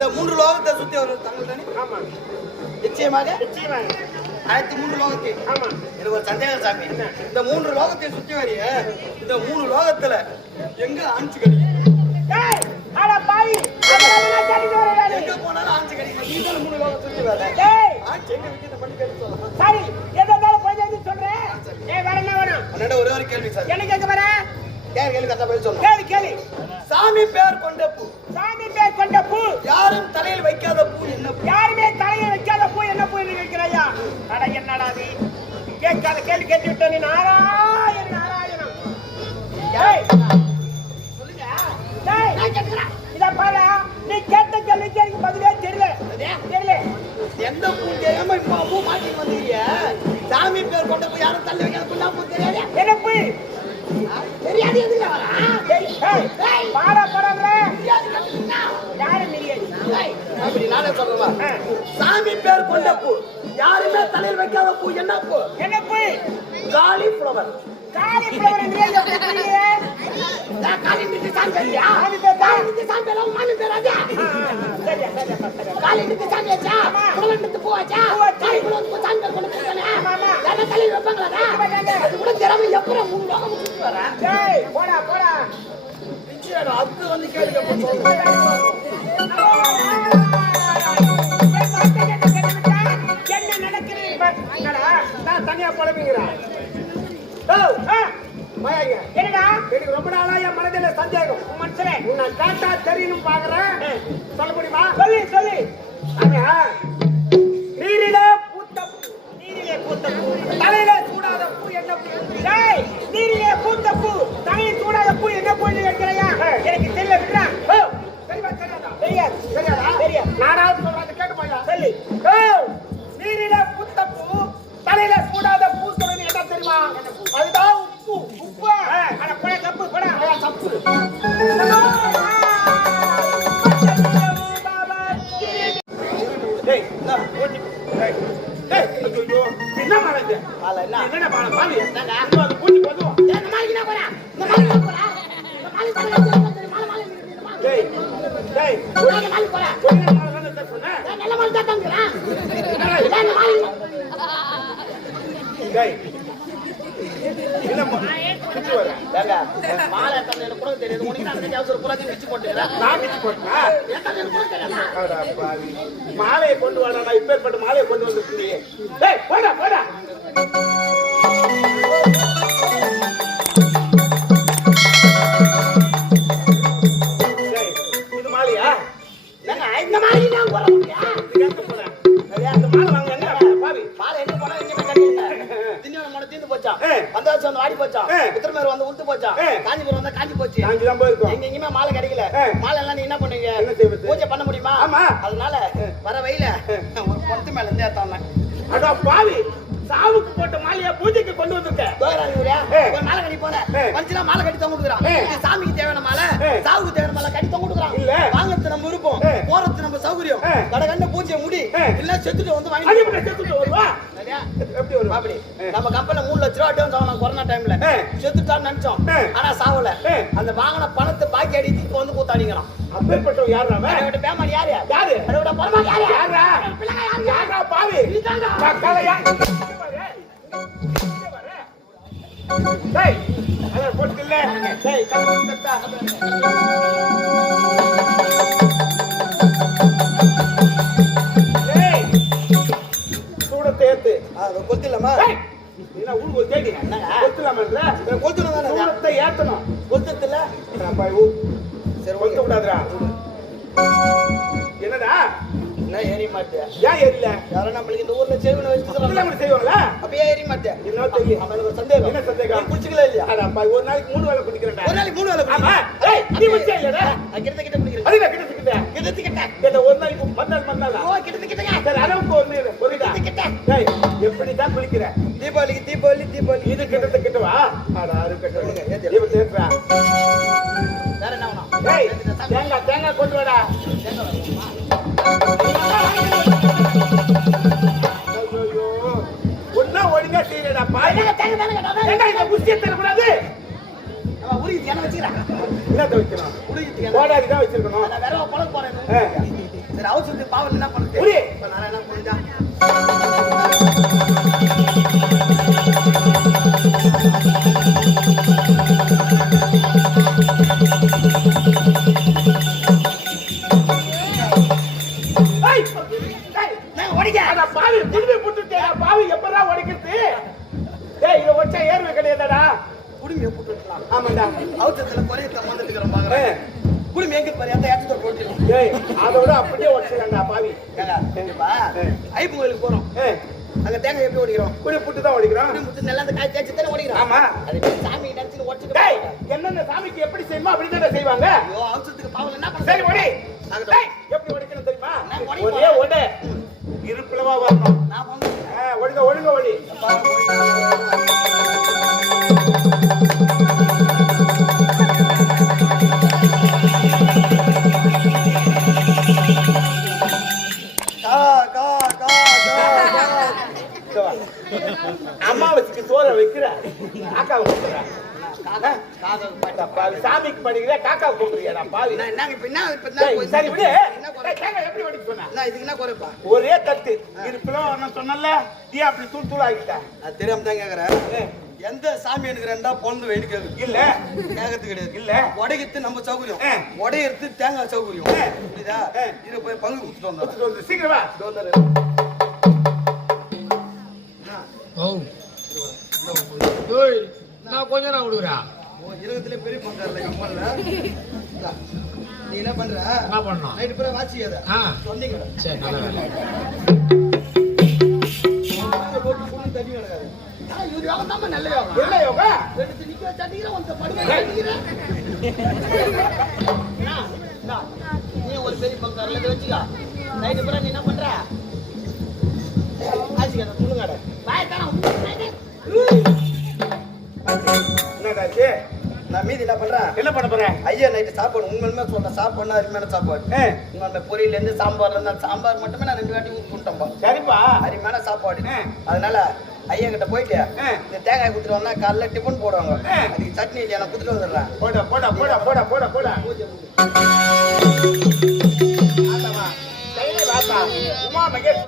இந்த மூன்று லோகத்தை சுத்தி ஒரு தங்கள் தானே? ஆமா, நிச்சயமாக நிச்சயமாக. அனைத்து மூன்று லோகத்தையும். ஆமா, எனக்கு ஒரு சந்தேகம் சாமி. இந்த மூன்று லோகத்தையும் சுத்தி வரிய இந்த மூணு லோகத்துல எங்க ஆஞ்சு கிடைக்கும்? டேய் அட பாவி, அதெல்லாம் கேட்டுட்டு வரேன். எங்க போனாலும் ஆஞ்சு கிடைக்கும். நீ தான் மூணு லோகம் சுத்தி வர. டேய் ஆஞ்சு எங்க விக்கிட்ட பண்ணி கேட்டு சொல்லலாம். சரி, எதனால போய் வந்து சொல்றேன். ஏய் வேற என்ன வேணும்? உன்னோட ஒரே ஒரு கேள்வி சார். எனக்கு எங்க வர? கேள்வி கரெக்டா போய் சொல்லணும். கேளு கேளு. சாமி பேர் கொண்ட பூ, சாமி பேர் கொண்ட பூ, யாரும் தலையில் வைக்காத பூ என்ன பூ? யாருமே தலையை வைக்காத பூ என்ன பூ கேட்கிறாயா? அட என்னடா நீ கேட்காத கேள்வி கேட்டு விட்ட நீ. நாராயண நாராயணம். டேய் சொல்லுங்க. டேய் நான் கேக்குறேன். இத பாரு, நீ கேட்ட கேள்விக்கு எனக்கு பதிலே தெரியல. தெரியல. எந்த பூ தெரியாம இப்ப பூ மாட்டிட்டு வந்தீங்க. சாமி பேர் கொண்ட பூ, யாரும் தலையில் வைக்காத பூ என்ன பூ தெரியாது? என்ன பூ தெரியாது? எதுல வரா? டேய் பாரா போறாங்களே. யாரு மிரியாது? அப்படி நானே சொல்றேன். சாமி பேர் கொண்ட பூ, யாருமே தலையில் வைக்காத பூ என்ன பூ? என்ன பூ? காலிஃப்ளவர். காலிஃப்ளவர் எங்க போறீங்க? காலிஃப்ளவர் சாம்பியா? காலிஃப்ளவர் சாம்பியா மாமி பேர் அது. சரியா சரியா சரியா. காலிஃப்ளவர் சாம்பியா? புடலண்டு பூவாச்சா? காலிஃப்ளவர் பூ சாம்பியா கொண்டு போறானே. ஆமா. அத தலையில் வைப்பாங்களா? அது கூட தெரியல. எப்பறம் மூணு லோகம் சுத்தி வர. டேய் போடா போடா. பிச்சைடா அது வந்து கேளுங்க சொல்றேன். என்ன நடக்குது என்னடா? நான் தனியா புலம்பிக்கிறேன். என்னடா? எனக்கு ரொம்ப நாளா என் மனதில சந்தேகம். மனுஷனே உன்னை கேட்டா தெரியும் பாக்குறேன். சொல்ல முடியுமா? சொல்லி சொல்லி. நீரிலே பூத்த பூ, நீரிலே பூத்த பூ, தலையில சூடாத பூ என்ன பூ? டேய் நீரிலே பூத்த பூ, தலையில் சூடாத பூ என்ன பூன்னு கேட்கறியா? எனக்கு தெரியல விடுறா. தெரியுமா தெரியாதா? தெரியாது. தெரியாதா? தெரியாது. நானாவது சொல்றேன் கேட்டு போயா. சொல்லி. நீரிலே பூத்த பூ, தலையில சூடாத பூ சொல்றது என்ன தெரியுமா? அதுதான் உப்பு. உப்பு. அட போடா கப்பு போடா. சப்பு. டேய் என்ன ஓட்டி. டேய் டேய் ஐயோ என்ன மாலங்க? மால என்ன? என்னடா மால? மால என்னடா? அது பூச்சி போடுவா. இந்த மால என்ன போறா? இந்த மால என்ன போறா? இந்த மால மால மால. டேய் டேய் ஓடி மால போறா. ஓடி மால வந்து சொன்னா. நல்ல மால தான் தங்கறா. இந்த மால. டேய் என்ன பிச்சு வர? ஏங்க மாலை தண்ணி எனக்கு கூட தெரியாது. உனக்கு நான் அந்த அவசர புறாதி பிச்சு போட்டுறேன். நான் பிச்சு போட்டா? ஏன் எனக்கு கூட தெரியாது. அட பாவி. மாலையை கொண்டு வாடா. நான் இப்பேற்பட்ட மாலையை கொண்டு வந்திருக்கீங்க. டேய் போடா போடா. டேய் இது மாலையா? என்னங்க இந்த மாலை நான் போற முடியா? எங்க போறேன்? அந்த மாலை வாங்க எங்க பாவி. மாலை எங்க போனா எங்க கட்டிங்க. தின்னியோட மொட தீந்து போச்சா? வந்தாச்சு வந்து வாடி போச்சா? உத்திரமேர் வந்து உளுத்து போச்சா? காஞ்சிபுரம் வந்து காஞ்சி போச்சு. காஞ்சி தான் போயிருக்கோம். எங்கேயுமே மாலை கிடைக்கல. மாலை எல்லாம் நீ என்ன பண்ணுவீங்க? என்ன செய்வது? பூஜை பண்ண முடியுமா? ஆமா. அதனால வர வெயில ஒரு பொட்டு மேல இருந்து ஏத்தானே. அட பாவி, சாவுக்கு போட்ட மாலையை பூஜைக்கு கொண்டு வந்திருக்க. ஒரு மாலை கட்டி போற மனுஷனா மாலை கட்டி தொங்க கொடுக்குறான். சாமிக்கு தேவையான மாலை, சாவுக்கு தேவையான மாலை கட்டி தொங்க கொடுக்குறான். இல்ல வாங்குறது நம்ம விருப்பம், போறது நம்ம சௌகரியம். கடகண்ட பூஜையை முடி இல்ல செத்துட்டு வந்து வாங்கி செத்துட்டு வருவா. எப்படி வரும்? அப்படி நம்ம கம்பெனில 3 லட்சம் ரூபாய் அட்வான்ஸ் வாங்கினோம் கொரோனா டைம்ல. செத்துட்டான்னு நினைச்சோம். ஆனா சாவல. அந்த வாங்கின பணத்தை பாக்கி அடி தீக்கு வந்து கூத்தாடிங்கறான். அப்பேற்பட்டவன் யாரா அவன்? அதோட பேமான் யாரு? யாரு? அதோட பரமா யாரு? யாரா? பிள்ளை யாரு? யாரா பாவி? நீதான்டா. கக்கலையா? டேய் அத போட்டுல. டேய் கண்ணு தேத்து அது கொத்திலமா? என்ன ஊருக்கு தேடி என்னங்க கொத்தலாமன்ற? கொத்தணும் தானே. சூடத்தை ஏத்தணும். கொத்தத்துல அப்பா ஊ சரி கொத்த கூடாதுடா. என்னடா என்ன ஏறி மாட்டே? ஏன் ஏறில? யாரோ நம்மளுக்கு இந்த ஊர்ல சேவன வச்சு சொல்றாங்க செய்வாங்களா? அப்பயே ஏறி மாட்டே. என்ன தெரியும்? எனக்கு ஒரு சந்தேகம். என்ன சந்தேகம்? குடிச்சுக்கல இல்லையா? அட அப்பா ஒரு நாளைக்கு 3 வேளை குடிக்கிறேன். ஒரு நாளைக்கு 3 வேளை குடிக்கிறேன். ஆமா. ஏய் நீ மச்சே இல்லடா. கிட்ட கிட்ட குடிக்கிறேன். அதுல கிட்ட கிட்ட ஒரு நாளைக்கு மந்தால் ஓ கிட்ட கிட்ட சரி அளவுக்கு ஒண்ணு புரியுதா? கிட்ட டேய் எப்படி தான் குளிக்கிற? தீபாவளி இது கிட்ட கிட்ட வா. அட அரு கிட்ட தீப தேற்றா. வேற என்ன வேணும்? டேய் தேங்காய் கொண்டு வாடா. ஐயோ ஒண்ணா ஒழுங்கா செய்யடா பாய். தேங்காய் இந்த புஷ்டியை தர கூடாது. அவ உருகி என்ன வச்சிரா? என்ன வைக்கணும்? உருகி போடாடி தான் வச்சிருக்கணும். வேற பழம் போறேன். பாவம் என்ன பண்ணுது புரி. இப்ப நான் என்ன புரிஞ்சா ஏய், ஏய், நான் ஓடிக்க அட பாவி புடுவி புட்டுட்டேடா பாவி எப்பறா உடைக்கிறது டேய் இத வச்சா ஏர்வே கிடையாதடா குடுமையை போட்டுக்கலாம் ஆமாடா அவசரத்துல குறையத்தை வந்துட்டு இருக்கிறோம் பாக்குறேன் குடும்பம் எங்க பாரு அந்த இடத்துல போட்டுக்கலாம் டேய் அதோட அப்படியே உடைச்சடா பாவி எங்கப்பா ஐப்பு கோயிலுக்கு போறோம் அங்க தேங்காய் எப்படி ஓடிக்கிறோம் புடி புட்டு தான் உடைக்கிறான் குடி முத்து நல்லா அந்த காய் தேய்ச்சி தானே ஓடிக்கிறோம் ஆமா அது மாதிரி சாமி நினைச்சு ஓடிச்சுட்டு டேய் என்னென்ன சாமிக்கு எப்படி செய்யுமோ அப்படி தானே செய்வாங்க ஐயோ அவசரத்துக்கு பாவம் என்ன சரி பண்ண ஒடி ஆகட்டும். டேய் எப்படி உடைக்கணும் தெரியுமா நான் உடைப்பா. ஒரே ஒடை இருப்புலவா வரணும் நான் வந்து ஒழுங்க ஒழுங்க ஒடி கா கா கா கா அம்மாவசிக்கு சோற வைக்கிற காக்கா கூப்பிடுற காக சாமிக்கு படிக்கிற காக்கா கூப்பிடுறியா பாவி நான் என்னங்க இப்ப என்ன இப்ப டேய், என்ன சரி விடு என்ன குறை டேய், தேங்காய் எப்படி உடைக்க சொன்ன நான் இதுக்கு என்ன குறைப்பா ஒரே தட்டு இருப்பிலும் நான் சொன்னல நீ அப்படி தூள் தூள் ஆகிட்ட நான் தெரியாம தான் கேக்குறேன் எந்த சாமி எனக்கு ரெண்டா பொழுது வெயிட் கேக்குது இல்ல கேக்குறது கிடையாது இல்ல உடைக்கிறது நம்ம சௌகரியம் ஆ. உடையிறது தேங்காய் சௌகரியம் ஆ. புரியுதா ஆ. இது போய் பங்கு கொடுத்துட்டு வந்தோம் கொடுத்துட்டு வந்து சீக்கிரம் வா ஓய் நான் கொஞ்ச நேரம் விடுறா இருபத்துல பெரிய பங்கார்ல கம்மல்ல நீ என்ன பண்ற என்ன பண்ணோம் நைட்டு பூரா வாட்சிக்காத ஆ சொன்னீங்க சரி நல்ல வேலை போட்டு புள்ளி தண்ணி கிடக்காது இது யோகம் தான் நல்ல யோகம் என்ன யோகா எடுத்து நிக்க வச்சாட்டீங்க உங்க படுக்க நீ ஒரு பெரிய பங்கார்ல இதை வச்சுக்கா நைட்டு பூரா நீ என்ன பண்ற ஆச்சிக்காத புள்ளுங்காட வாயத்தான என்னடாச்சு நான் மீதி என்ன பண்றேன் என்ன பண்ண போற ஐயா நைட்டு சாப்பாடு உண்மையுமே சொல்றேன் சாப்பாடுனா அருமையான சாப்பாடு உண்மையுமே பொரியல இருந்து சாம்பார்ல இருந்தா சாம்பார் மட்டுமே நான் 2 வாட்டி ஊத்தி போட்டேன்பா சரிப்பா அருமையான சாப்பாடு ஆ. அதனால ஐயா கிட்ட போயிட்டு ஆ. இந்த தேங்காய் குத்துட்டு வந்தா காலைல டிஃபன் போடுவாங்க ஆ. அதுக்கு சட்னி இல்லையா நான் குத்துட்டு வந்துடுறேன் போடா போடா போடா போடா போடா போடா